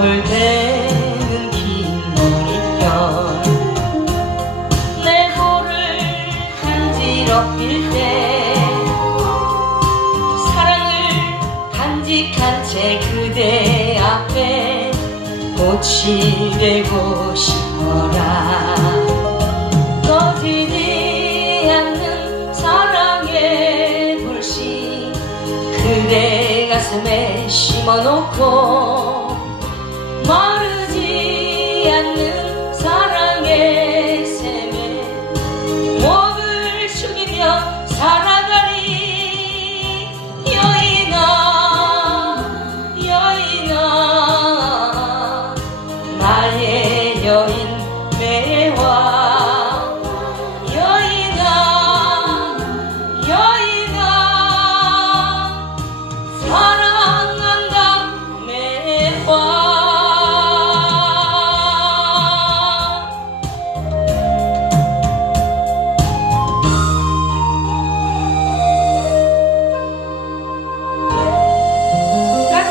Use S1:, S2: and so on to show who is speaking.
S1: 납골되는 긴 머리결 내 볼을 간지럽힐 때 사랑을 간직한 채 그대 앞에 꽃이 되고 싶어라. 꺼지지 않는 사랑의 불씨 그대 가슴에 심어놓고 나의 여인